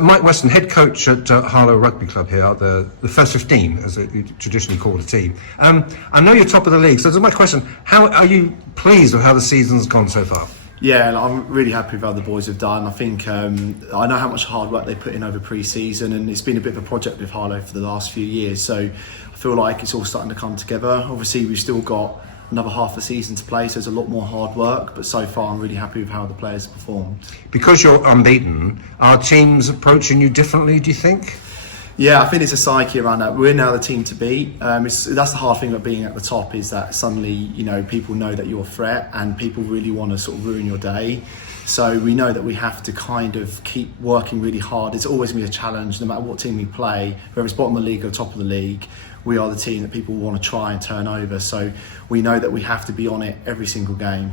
Mike Weston, head coach at Harlow Rugby Club here, the first 15, as you traditionally call the team. I know you're top of the league, so that's my question. How are you pleased with how the season's gone so far? Yeah, and I'm really happy with how the boys have done. I think I know how much hard work they put in over pre-season, and it's been a bit of a project with Harlow for the last few years, so I feel like it's all starting to come together. Obviously, we've still got another half a season to play, so there's a lot more hard work, but so far I'm really happy with how the players have performed. Because you're unbeaten, are teams approaching you differently, do you think? Yeah, I think it's a psyche around that. We're now the team to beat. That's the hard thing about being at the top, is that suddenly, people know that you're a threat and people really want to sort of ruin your day. So we know that we have to kind of keep working really hard. It's always going to be a challenge, no matter what team we play, whether it's bottom of the league or top of the league. We are the team that people want to try and turn over. So we know that we have to be on it every single game.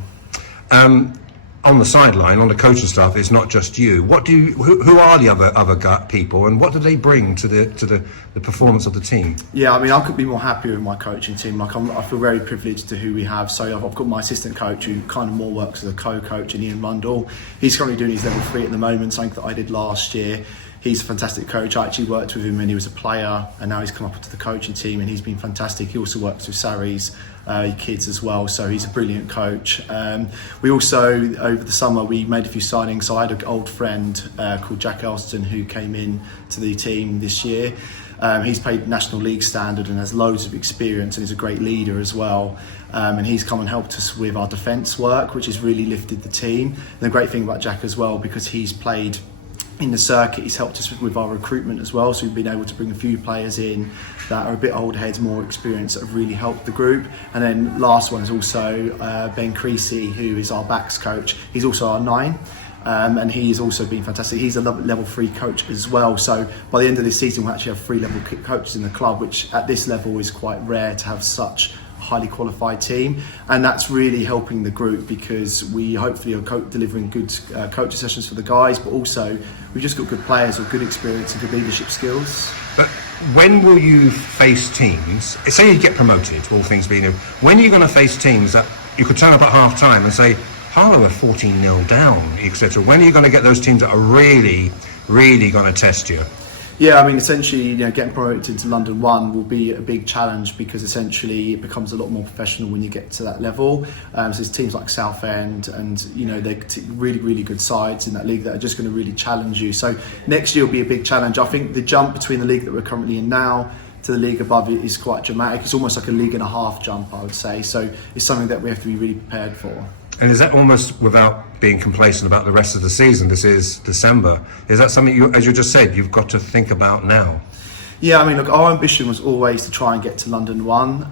On the sideline, on the coaching staff, it's not just you. Who are the other people, and what do they bring to the performance of the team? Yeah, I mean, I couldn't be more happy with my coaching team. I feel very privileged to who we have. So I've got my assistant coach, who kind of more works as a co-coach, and Ian Rundle. He's currently doing his level 3 at the moment, something that I did last year. He's a fantastic coach. I actually worked with him when he was a player, and now he's come up to the coaching team, and he's been fantastic. He also works with Sarri's kids as well, so he's a brilliant coach. We also, over the summer, we made a few signings. So I had an old friend called Jack Elston, who came in to the team this year. He's played National League standard and has loads of experience, and he's a great leader as well. And he's come and helped us with our defence work, which has really lifted the team. And the great thing about Jack as well, because he's played in the circuit, he's helped us with our recruitment as well, so we've been able to bring a few players in that are a bit older heads, more experienced, that have really helped the group. And then last one is also Ben Creasy, who is our backs coach. He's also our 9, and he's also been fantastic. He's a level 3 coach as well, so by the end of this season we'll actually have 3 level coaches in the club, which at this level is quite rare to have such highly qualified team, and that's really helping the group, because we hopefully are delivering good coaching sessions for the guys, but also we've just got good players with good experience and good leadership skills. But when will you face teams, say you get promoted, all things being equal, when are you going to face teams that you could turn up at half time and say, Harlow are 14-0 down, etc.? When are you going to get those teams that are really, really going to test you? Yeah, I mean, essentially, getting promoted into London 1 will be a big challenge, because essentially it becomes a lot more professional when you get to that level. So there's teams like Southend, and they're really, really good sides in that league that are just going to really challenge you. So next year will be a big challenge. I think the jump between the league that we're currently in now to the league above it is quite dramatic. It's almost like a league and a half jump, I would say. So it's something that we have to be really prepared for. And is that almost, without being complacent about the rest of the season, this is December, is that something, as you just said, you've got to think about now? Yeah, I mean, look, our ambition was always to try and get to London 1.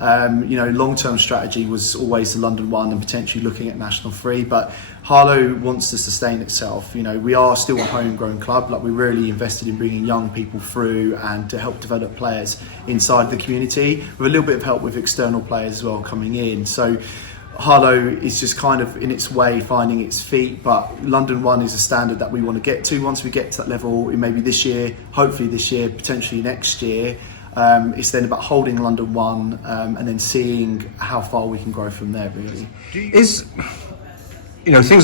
Long-term strategy was always the London 1 and potentially looking at National 3, but Harlow wants to sustain itself. We are still a homegrown club. Like, we're really invested in bringing young people through and to help develop players inside the community, with a little bit of help with external players as well coming in. So Harlow is just kind of in its way finding its feet, but London 1 is a standard that we want to get to. Once we get to that level, maybe this year, hopefully this year, potentially next year, it's then about holding London 1 and then seeing how far we can grow from there, really. Things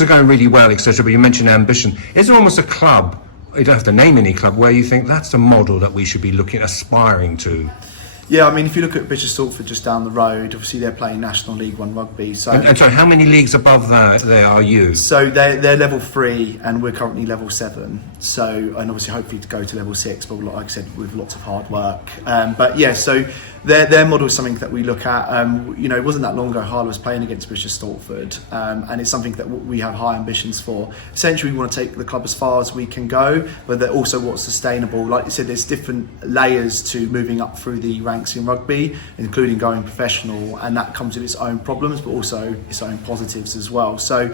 are going really well, etc., but you mentioned ambition. Is there almost a club, you don't have to name any club, where you think that's the model that we should be aspiring to? Yeah, I mean, if you look at Bishop Stortford just down the road, obviously they're playing National League 1 rugby. So, and so how many leagues above that there are you? So they're level 3 and we're currently level 7. So, and obviously hopefully to go to level 6, but like I said, with lots of hard work. But yeah, so their model is something that we look at. It wasn't that long ago Harlow was playing against Bishop Stortford, and it's something that we have high ambitions for. Essentially, we want to take the club as far as we can go, but they're also what's sustainable. Like you said, there's different layers to moving up through the ranks in rugby, including going professional, and that comes with its own problems, but also its own positives as well. So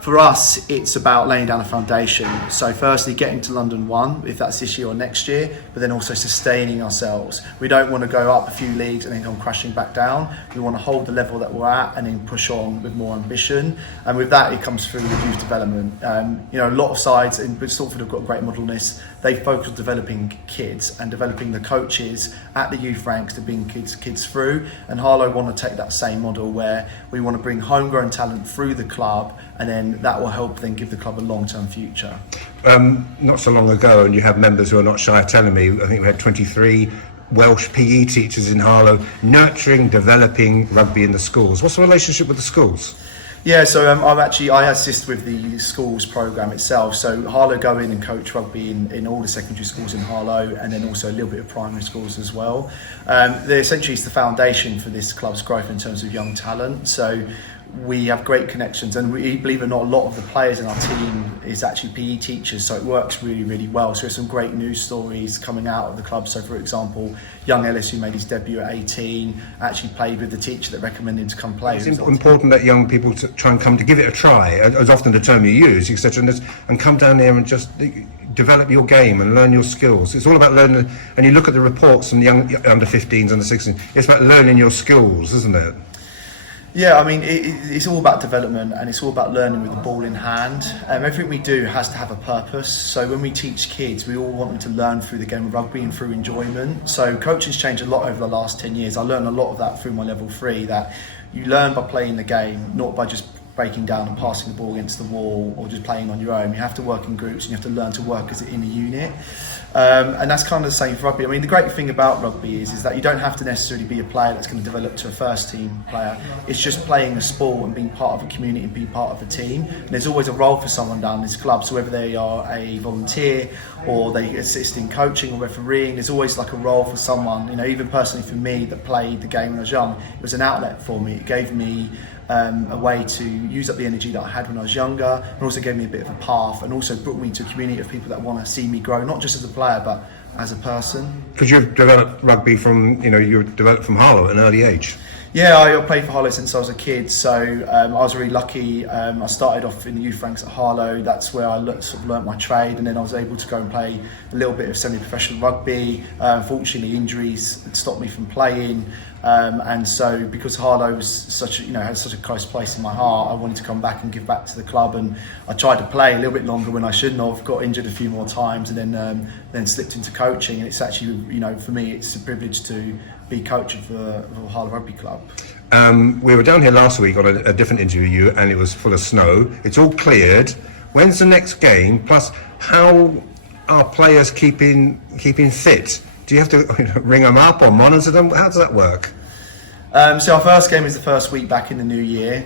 for us, it's about laying down a foundation. So firstly, getting to London 1, if that's this year or next year, but then also sustaining ourselves. We don't want to go up a few leagues and then come crashing back down. We want to hold the level that we're at and then push on with more ambition. And with that, it comes through with youth development. A lot of sides in Stortford have got a great model in this. they focus on developing kids and developing the coaches at the youth ranks to bring kids through. And Harlow want to take that same model where we want to bring homegrown talent through the club, and then that will help then give the club a long-term future. Not so long ago, and you have members who are not shy of telling me, I think we had 23 Welsh PE teachers in Harlow nurturing, developing rugby in the schools. What's the relationship with the schools? Yeah, so I assist with the schools programme itself. So Harlow go in and coach rugby in all the secondary schools in Harlow, and then also a little bit of primary schools as well. Essentially, it's the foundation for this club's growth in terms of young talent. So we have great connections, and we, believe it or not, a lot of the players in our team is actually PE teachers, so it works really, really well. So there's some great news stories coming out of the club. So for example, young Ellis, who made his debut at 18, actually played with the teacher that recommended him to come play. It's important that young people try and come to give it a try, as often the term you use, etc., and come down there and just develop your game and learn your skills. It's all about learning, and you look at the reports from the young under 15s, under 16s, it's about learning your skills, isn't it? Yeah, I mean, it's all about development, and it's all about learning with the ball in hand. Everything we do has to have a purpose. So when we teach kids, we all want them to learn through the game of rugby and through enjoyment. So coaching's changed a lot over the last 10 years. I learned a lot of that through my level 3, that you learn by playing the game, not by just breaking down and passing the ball against the wall or just playing on your own. You have to work in groups, and you have to learn to work as in a unit. And that's kind of the same for rugby. I mean, the great thing about rugby is that you don't have to necessarily be a player that's going to develop to a first team player. It's just playing a sport and being part of a community and being part of a team. And there's always a role for someone down this club. So whether they are a volunteer or they assist in coaching or refereeing, there's always like a role for someone. You know, even personally for me that played the game when I was young, it was an outlet for me. It gave me a way to use up the energy that I had when I was younger, and also gave me a bit of a path, and also brought me into a community of people that want to see me grow, not just as a player but as a person. Because you've developed rugby from, you developed from Harlow at an early age. Yeah, I played for Harlow since I was a kid, so I was really lucky. I started off in the youth ranks at Harlow. That's where I sort of learnt my trade, and then I was able to go and play a little bit of semi-professional rugby. Unfortunately, injuries stopped me from playing, and so because Harlow was had such a close place in my heart, I wanted to come back and give back to the club. And I tried to play a little bit longer when I shouldn't have. Got injured a few more times, and then slipped into coaching. And it's actually, for me, it's a privilege to be coaching for Harlow Rugby Club. We were down here last week on a different interview, and it was full of snow. It's all cleared. When's the next game? Plus, how are players keeping fit? Do you have to ring them up or monitor them? How does that work? So our first game is the first week back in the new year.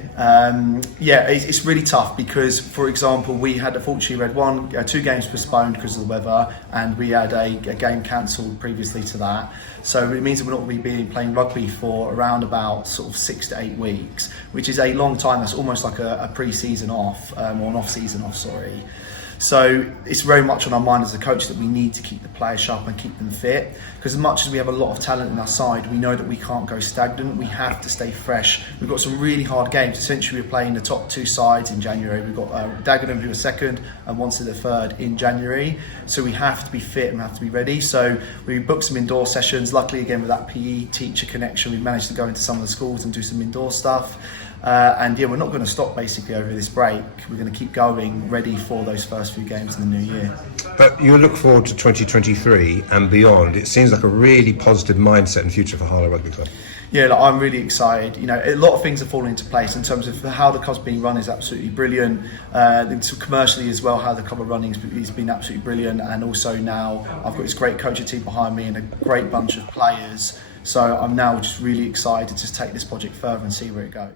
It's really tough because, for example, unfortunately we had 2 games postponed because of the weather, and we had a game cancelled previously to that. So it means that we're not going to be playing rugby for around about sort of 6 to 8 weeks, which is a long time. That's almost like a pre-season off, or an off-season off, sorry. So it's very much on our mind as a coach that we need to keep the players sharp and keep them fit, because as much as we have a lot of talent in our side, we know that we can't go stagnant. We have to stay fresh. We've got some really hard games. Essentially, we're playing the top 2 sides in January. We've got Dagenham, who are second, and Weston, the third, in January. So we have to be fit and have to be ready. So we booked some indoor sessions. Luckily, again, with that PE teacher connection, we managed to go into some of the schools and do some indoor stuff. We're not going to stop basically over this break. We're going to keep going, ready for those first few games in the new year. But you look forward to 2023 and beyond. It seems like a really positive mindset and future for Harlow Rugby Club. Yeah, I'm really excited. A lot of things are falling into place in terms of how the club's being run is absolutely brilliant. Commercially as well, how the club are running has been absolutely brilliant. And also now I've got this great coaching team behind me and a great bunch of players. So I'm now just really excited to take this project further and see where it goes.